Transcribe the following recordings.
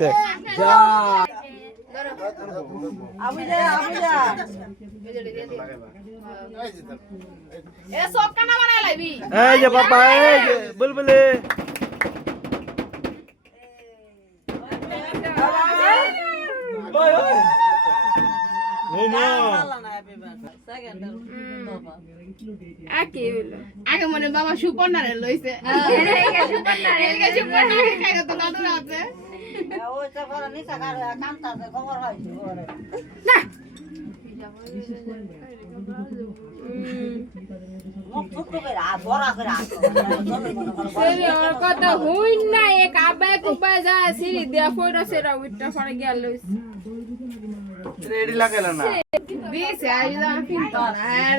যে ওই যা ওই যে এ সব কানা বানাই লাইবি এই যে বাবা এই যে বুলবুলি। ওই ওই। মোমো আকে আগে মনে বাবা সুপর্ণারে লইছে। এদিকে সুপর্ণারে খাই তো দাদু আছে না। সেরে কত হইন না এক আবে কুবা যা সিরি দিয়া ফইরা সেরা উইটা পরে গেল রেডি লাগাইল না? দিছে আইলা কিন্তু আর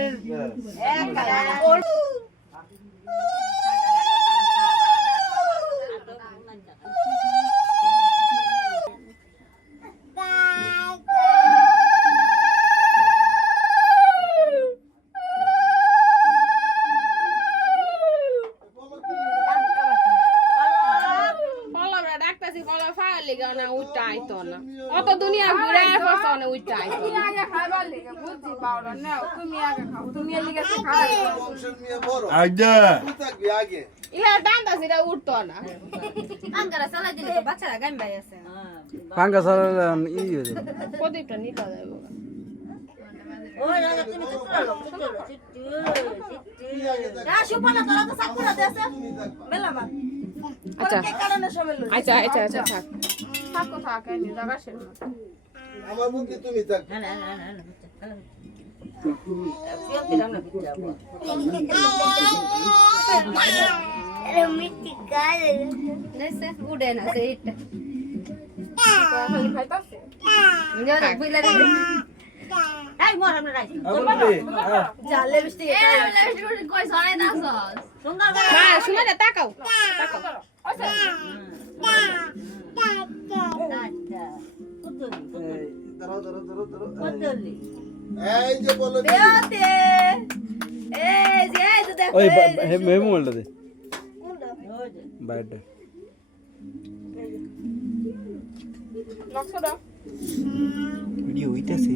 লিগা না উইটা আইতো না। অত দুনিয়া ঘুরে ফসা না উইটা আইতো তুমি আগে খাইবার লিগা বুঝছি পাওরা না তুমি আগে খাও। তুমি এর তো খাও। ইলা দান্দা সিরা উঠতো না। আঙ্গারা সালা দিলে তো বাচ্চারা গান বাই আছে। পাঙ্কা সারা ই হয়ে প্রদীপটা নিতে যাব। সুপনা তোরা তো সাকুরা দেছে মেলামা আচ্ছা। লই আচ্ছা আচ্ছা আচ্ছা থাক থাকো এই জায়গা শেষ আমার বুদ্ধি তুমি থাক মিষ্টি গালে দেছে উড়ে না সেইটা খালি খাইতাছে ধরো ধরো ধরো ধরো এই যে বলো দেওতে এই যে এই যে দেখো ওই হে মেমো বলটা দে বাইটা লক্ষ্য দাও ভিডিও হইতাছে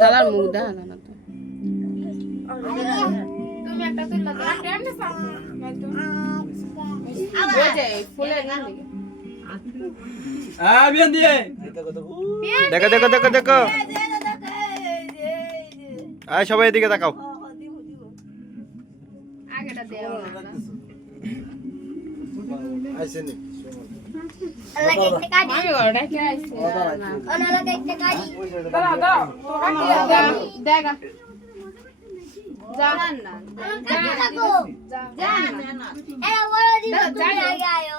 দাদার মুখ দেখা না তো তুমি একটা তুললা দাও কেমনে সামনে ওই যে ফুলের গান দিকে দেখো দেখো দেখো দেখো আয় সবাই এদিকে তাকাও যা না থাকো যা এরা বড় দিন। আগে আয়ো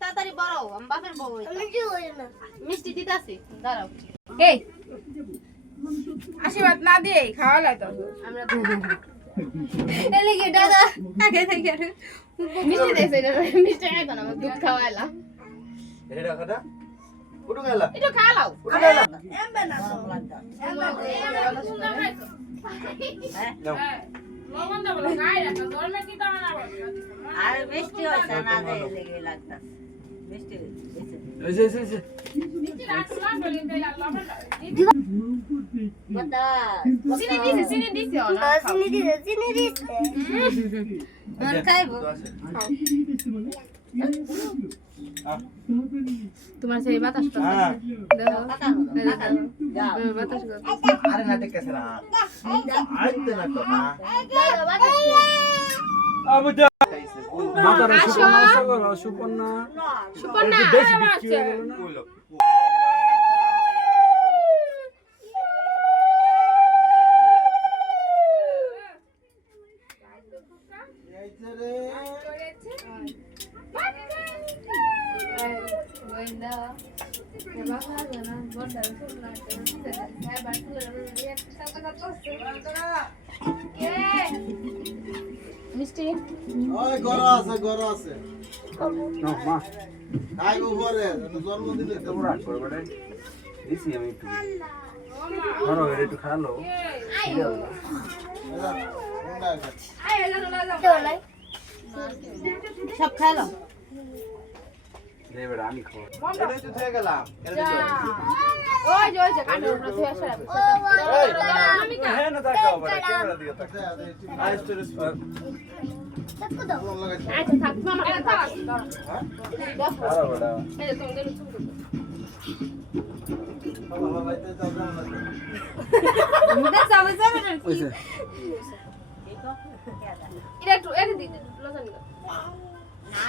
তাড়াতাড়ি বড় আম বাপের বউ মিষ্টি দিতাছি দাঁড়াও। এই আশীর্বাদ না দিয়ে খাওয়া লাগতো আমরা দাদা? আগে থেকে। মিষ্টি আমার দুধ খাওয়াইলা এটা কথা? উঠু গেলা একটু খাওয়াও উঠু গেলা এমবে না নাও। না আর মিষ্টি হইছে না লেগে লাগতা মিষ্টি এই যে এই যে মিষ্টি রাখো না বলি দিলা লবণ বতা চিনি দিছে চিনি দিছে না চিনি দিছে চিনি দিছে মন খাইবো তোমার সেই বাতাস হ্যাঁ দেখো কাকানো এই দেখো। কাকানো যাও হ্যাঁ, বাতাস করো। আরে না দেখে না আইতে না তো না যাও বাতাস আবু যা খাইছে মাতার আসো। সুপর্ণা সগর সুপর্ণা না সুপর্ণা, একটু বেশি আমার বিক্রি আছে। হয়ে গেল না কইলো আইছে রে মিষ্টি? ওই ঘর আছে ঘর আছে। না মা। খাইব পরে জন্মদিনে তো। তোমরা করবে রে দিছি আমি একটু। ধরো এর একটু খালো। সব খাইলাম রে আমি খাব এটাই তো। থেকে গেলাম ওই ওই যে কাঠের উপরে শুয়ে আছে আমি কা হ্যাঁ না তাকাও বেড়া ক্যামেরা দিকে তাকাও আইস তো রেস আচ্ছা থাক মামা এটা থাক খালো বেড়া এই তোমাদের বাবা বাইতে যাও না মুদে যাবে যাবে ওইছে এটা একটু এটা দিতে লজন দিও।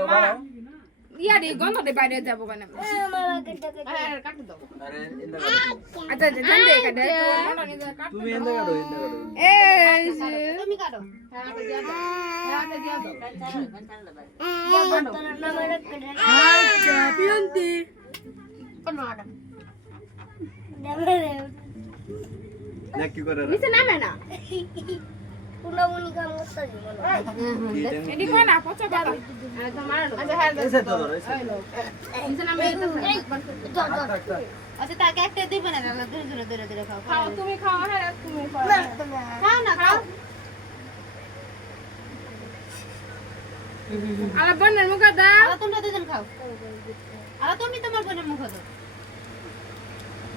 তুমি সেলফি পারছ না টু ইউ ওকে জানো না ভুলে যাবে মা ইয়া দি গন্ধ দে বাইরে যাব কেন আরে কাট দাও। আরে ইন্দা আচ্ছা আচ্ছা জান দে কাট। কাট তুমি ইন্দা কাটো ইন্দা কাটো। এই তুমি কাটো। হাতে দিয়া দাও হাতে দিয়া দাও আচ্ছা পিয়ন্তি। দেখ কি করে নিচে নামে না। আরে আচ্ছা হ্যাঁ নামে আচ্ছা তাকে একটা দিবে না দাদা দূরে দূরে দূরে দূরে খাও। খাও তুমি খাও হ্যাঁ তুমি খাও। খাও। না খাও। আরে বন্নের মুখে দাও। তোমরা দুজন খাও। আবার তুমি তোমার বোনের মুখ দাও।